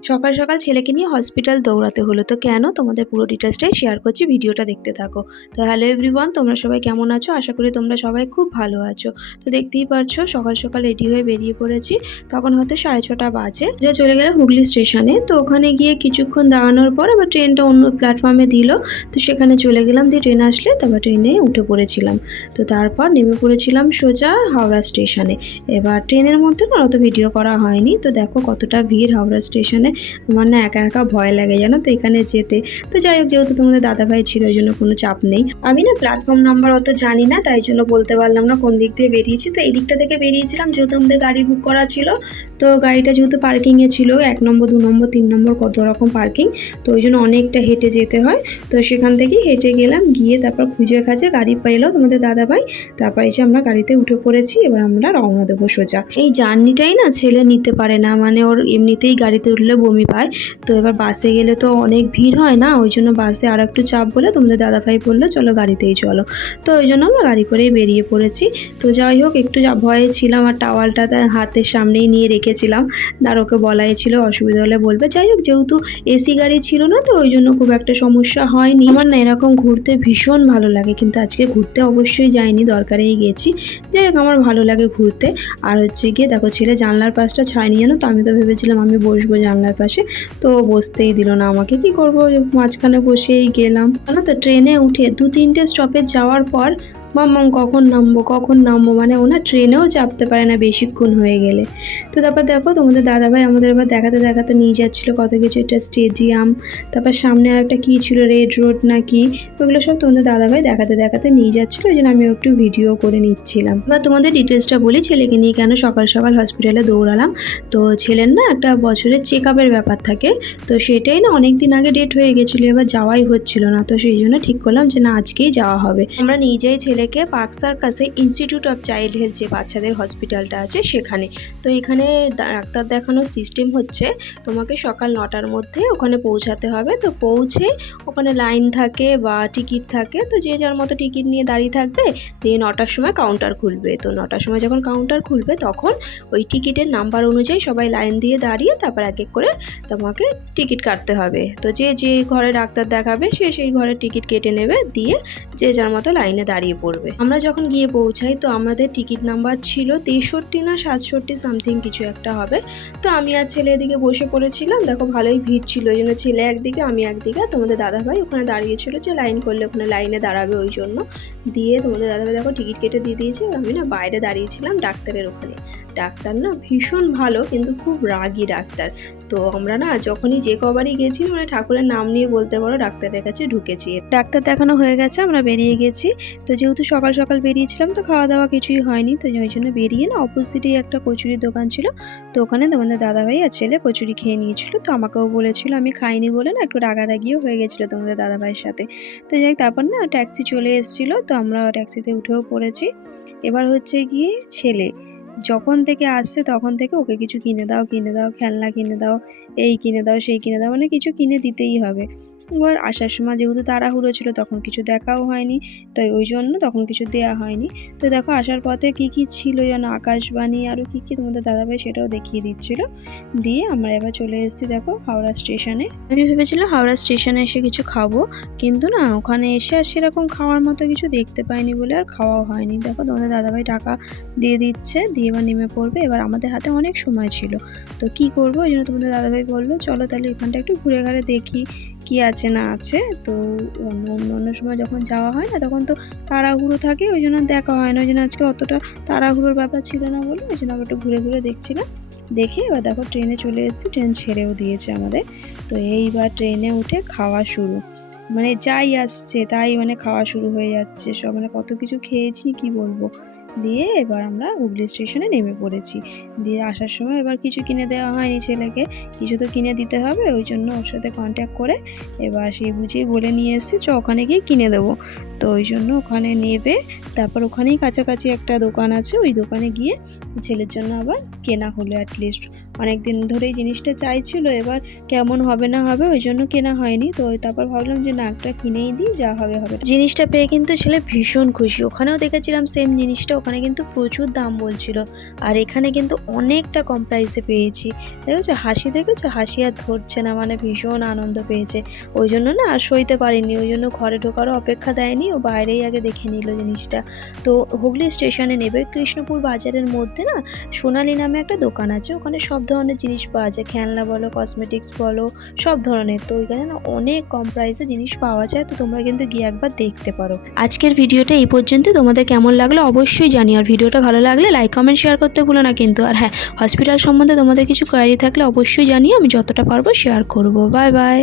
সকাল সকাল ছেলেকে নিয়ে হসপিটাল দৌড়াতে হলো। তো কেন? তোমাদের পুরো ডিটেলসটাই শেয়ার করছি, ভিডিওটা দেখতে থাকো। তো হ্যালো এভরিওয়ান তোমরা সবাই কেমন আছো? আশা করি তোমরা সবাই খুব ভালো আছো। তো দেখতেই পারছ, সকাল সকাল রেডি হয়ে বেরিয়ে পড়েছি। তখন হয়তো সাড়ে ছটা বাজে। যে চলে গেলাম হুগলি স্টেশনে তো ওখানে গিয়ে কিছুক্ষণ দাঁড়ানোর পর আবার ট্রেনটা অন্য প্ল্যাটফর্মে দিল। তো সেখানে চলে গেলাম দিয়ে ট্রেন আসলে তারপর ট্রেনে উঠে পড়েছিলাম। তো তারপর নেমে পড়েছিলাম সোজা হাওড়া স্টেশনে এবার ট্রেনের মধ্যে না অত ভিডিও করা হয়নি। তো দেখো কতটা ভিড় হাওড়া স্টেশনে আমার না একা একা ভয় লাগে, জানো তো, এখানে যেতে। তো যাই হোক, যেহেতু তোমাদের দাদাভাই ছিল ওই জন্য কোনো চাপ নেই। আমি না প্ল্যাটফর্ম নাম্বার অত জানি না, তাই জন্য বলতে পারলাম না কোন দিক দিয়ে বেরিয়েছি। তো এই দিকটা থেকে বেরিয়েছিলাম, যেহেতু আমাদের গাড়ি বুক করা ছিল তো গাড়িটা যেহেতু পার্কিংয়ে ছিল, এক নম্বর, দু নম্বর, তিন নম্বর কত রকম পার্কিং, তো ওই জন্য অনেকটা হেঁটে যেতে হয়। তো সেখান থেকে হেঁটে গেলাম, গিয়ে তারপর খুঁজে খাজে গাড়ি পাইলো তোমাদের দাদাভাই, তারপর এসে আমরা গাড়িতে উঠে পড়েছি, এবার আমরা রওনা দেবো সোজা। এই জার্নিটাই না ছেলে নিতে পারে না মানে ওর এমনিতেই গাড়িতে উঠলে বমি পায়, তো এবার বাসে গেলে তো অনেক ভিড় হয় না, ওই জন্য বাসে আর একটু চাপ বলে তোমাদের দাদাভাই বলল, চলো গাড়িতেই চলো। তো ওই জন্য আমরা গাড়ি করেই বেরিয়ে পড়েছি। তো যাই হোক, একটু ভয়ে ছিলাম, আর টাওয়ালটা হাতের সামনেই নিয়ে রেখেছিলাম আর ওকে বলাই ছিল অসুবিধা হলে বলবে, যাই হোক, যেহেতু এসি গাড়ি ছিল না তো ওই জন্য খুব একটা সমস্যা হয়নি। আমার না এরকম ঘুরতে ভীষণ ভালো লাগে, কিন্তু আজকে ঘুরতে অবশ্যই যাইনি, দরকারেই গেছি। যাই হোক, আমার ভালো লাগে ঘুরতে। আর হচ্ছে গিয়ে, দেখো, ছেলে জানলার পাশটা ছায়নি জানো তো? আমি তো ভেবেছিলাম আমি বসবো জানলার পাশে, তো বসতেই দিল না আমাকে। কি করব? মাঝখানে বসেই গেলাম। জানো তো, ট্রেনে উঠে দু তিনটে স্টপেজ যাওয়ার পর মাম্মাম, কখন নামবো কখন নামবো? মানে ওনা ট্রেনেও চাপতে পারে না, বেশিক্ষণ হয়ে গেলে। তো তারপর দেখো, তোমাদের দাদাভাই আমাদের এবার দেখাতে দেখাতে নিয়ে যাচ্ছিল কত কিছু, একটা স্টেডিয়াম তারপর সামনে আর একটা কী ছিল রেড রোড না কি? ওগুলো সব তোমাদের দাদাভাই দেখাতে দেখাতে নিয়ে যাচ্ছিল, ওই জন্য আমি একটু ভিডিও করে নিচ্ছিলাম। এবার তোমাদের ডিটেলসটা বলি, ছেলেকে নিয়ে কেন সকাল সকাল হসপিটালে দৌড়ালাম? তো ছেলের না একটা বছরের চেক আপের ব্যাপার থাকে, তো সেটাই না অনেক দিন আগে ডেট হয়ে গেছিল, এবার যাওয়াই হচ্ছিল না, তো সেই জন্য ঠিক করলাম যে না, আজকেই যাওয়া হবে। আমরা নিয়ে যাই ছেলেকে পার্ক সার্কাসে ইনস্টিটিউট অফ চাইল্ড হেলথ যে বাচ্চাদের হসপিটালটা আছে সেখানে। তো এখানে ডাক্তার দেখানোর সিস্টেম হচ্ছে, তোমাকে সকাল নটার মধ্যে ওখানে পৌঁছাতে হবে। তো পৌঁছে ওখানে লাইন থাকে বা টিকিট থাকে, তো যে যার মতো টিকিট নিয়ে দাঁড়িয়ে থাকবে, দিয়ে নটার সময় কাউন্টার খুলবে। তো নটার সময় যখন কাউন্টার খুলবে, তখন ওই টিকিটের নাম্বার অনুযায়ী সবাই লাইন দিয়ে দাঁড়িয়ে তারপর এক এক করে তোমাকে টিকিট কাটতে হবে। তো যে যে ঘরে ডাক্তার দেখাবে, সে সেই ঘরের টিকিট কেটে নেবে, দিয়ে যে যার মতো লাইনে দাঁড়িয়ে পড়বে। আমরা যখন গিয়ে পৌঁছাই, তো আমাদের টিকিট নাম্বার ছিল তেষট্টি না সাতষট্টি সামথিং কিছু একটা হবে। তো আমি আর ছেলে এদিকে বসে পড়েছিলাম। দেখো ভালোই ভিড় ছিল, ওই জন্য ছেলে একদিকে, আমি একদিকে। তোমাদের দাদাভাই ওখানে দাঁড়িয়েছিল যে লাইন করলে ওখানে লাইনে দাঁড়াবে ওই জন্য। দিয়ে তোমাদের দাদাভাই দেখো টিকিট কেটে দিয়ে দিয়েছে। আমি না বাইরে দাঁড়িয়েছিলাম ডাক্তারের ওখানে। ডাক্তার না ভীষণ ভালো, কিন্তু খুব রাগী ডাক্তার। তো আমরা না যখনই যে কবারই গেছি মানে ঠাকুরের নাম নিয়ে বলতে পারো, ডাক্তারের কাছে ঢুকেছি। ডাক্তার দেখানো হয়ে গেছে, আমরা বেরিয়ে গেছি। তো যেহেতু সকাল সকাল বেরিয়েছিলাম, তো খাওয়া দাওয়া কিছুই হয়নি, তো ওই জন্য বেরিয়ে না অপোজিটে একটা কচুরির দোকান ছিল, তো ওখানে তোমাদের দাদাভাই আর ছেলে কচুরি খেয়ে নিয়েছিল, তো আমাকেও বলেছিল, আমি খাইনি বলে না, একটু রাগারাগিও হয়ে গেছিল তোমাদের দাদাভাইয়ের সাথে। তো যাই তারপর না ট্যাক্সি চলে এসেছিল, তো আমরা ট্যাক্সিতে উঠেও পড়েছি। এবার হচ্ছে গিয়ে ছেলে যখন থেকে আসছে তখন থেকে ওকে কিছু কিনে দাও কিনে দাও, খেলনা কিনে দাও, এই কিনে দাও, সেই কিনে দাও মানে কিছু কিনে দিতেই হবে। এবার আসার সময় যেহেতু তাড়াহুড়ো ছিল তখন কিছু দেখাও হয়নি, তাই ওই জন্য তখন কিছু দেওয়া হয়নি। তো দেখো আসার পথে কী কী ছিল যেন আকাশবাণী আরও কী কী তোমাদের দাদাভাই সেটাও দেখিয়ে দিচ্ছিল। দিয়ে আমরা এবার চলে এসেছি দেখো হাওড়া স্টেশনে। আমি ভেবেছিলাম হাওড়া স্টেশনে এসে কিছু খাব, কিন্তু না ওখানে এসে আর সেরকম খাওয়ার মতো কিছু দেখতে পাইনি বলে আর খাওয়াও হয়নি। দেখো তোমাদের দাদাভাই টাকা দিয়ে দিচ্ছে, দিয়ে এবার নেমে পড়বে। এবার আমাদের হাতে অনেক সময় ছিল। তো কি করব? ওই জন্য তোমাদের দাদাভাই বলল, চলো তাহলে এখানটা একটু ঘুরে ঘাড়ে দেখি কি আছে না আছে। তো অন্য অন্য অন্য সময় যখন যাওয়া হয় না, তখন তো তাড়াহুড়ো থাকে, ওই জন্য দেখা হয় না। ওই জন্য আজকে অতটা তাড়াহুড়োর ব্যাপার ছিল না বলে ওই জন্য আমরা একটু ঘুরে ঘুরে দেখছিলাম। দেখে এবার দেখো ট্রেনে চলে এসেছি, ট্রেন ছেড়েও দিয়েছে আমাদের। তো এইবার ট্রেনে উঠে খাওয়া শুরু। মানে যাই আসছে, তাই মানে খাওয়া শুরু হয়ে যাচ্ছে। সব মানে কত কিছু খেয়েছি, কি বলব? দিয়ে এবার আমরা হুগলি স্টেশনে নেমে পড়েছি। দিয়ে আসার সময় এবার কিছু কিনে দেওয়া হয়নি ছেলেকে। কিছু তো কিনে দিতে হবে, ওই জন্য ওর সাথে কন্ট্যাক্ট করে এবার সেই বুঝেই বলে নিয়ে এসেছে, চ, ওখানে গিয়ে কিনে দেবো। তো ওই জন্য ওখানে নেবে। তারপর ওখানেই কাছাকাছি একটা দোকান আছে, ওই দোকানে গিয়ে ছেলের জন্য আবার কেনা হলো অ্যাটলিস্ট অনেক দিন ধরেই জিনিসটা চাইছিল, এবার কেমন হবে না হবে ওই জন্য কেনা হয়নি। তো তারপর ভাবলাম যে, না, একটা কিনেই দিই, যা হবে হবে। জিনিসটা পেয়ে কিন্তু ছেলে ভীষণ খুশি। ওখানেও দেখেছিলাম সেম জিনিসটা ওখানে কিন্তু প্রচুর দাম বলছিল। আর এখানে কিন্তু অনেকটা কম প্রাইসে পেয়েছি। দেখেছ? হাসি দেখেছ? হাসি আর ধরছে না মানে ভীষণ আনন্দ পেয়েছে। ওই জন্য না আর সইতে পারিনি। ওই জন্য ঘরে ঢোকারও অপেক্ষা দেয়নি। ও বাইরেই আগে দেখে নিল জিনিসটা। তো হুগলি স্টেশনে নেবে কৃষ্ণপুর বাজারের মধ্যে না সোনালি নামে একটা দোকান আছে। ওখানে সব ধরনের জিনিস পাওয়া যায়। খেলনা বলো কসমেটিক্স বলো, সব ধরনের। তো ওইখানে না অনেক কম প্রাইসে জিনিস পাওয়া যায়। তো তোমরা কিন্তু গিয়ে একবার দেখতে পারো। আজকের ভিডিওটা এই পর্যন্ত। তোমাদের কেমন লাগল? অবশ্যই জানি। আর ভিডিওটা ভালো লাগলে লাইক কমেন্ট শেয়ার করতে ভুলো না কিন্তু। আর হ্যাঁ হসপিটাল সম্বন্ধে তোমাদের কিছু কোয়ারি থাকলে অবশ্যই জানিও। আমি যতটা পারব শেয়ার করব। Bye bye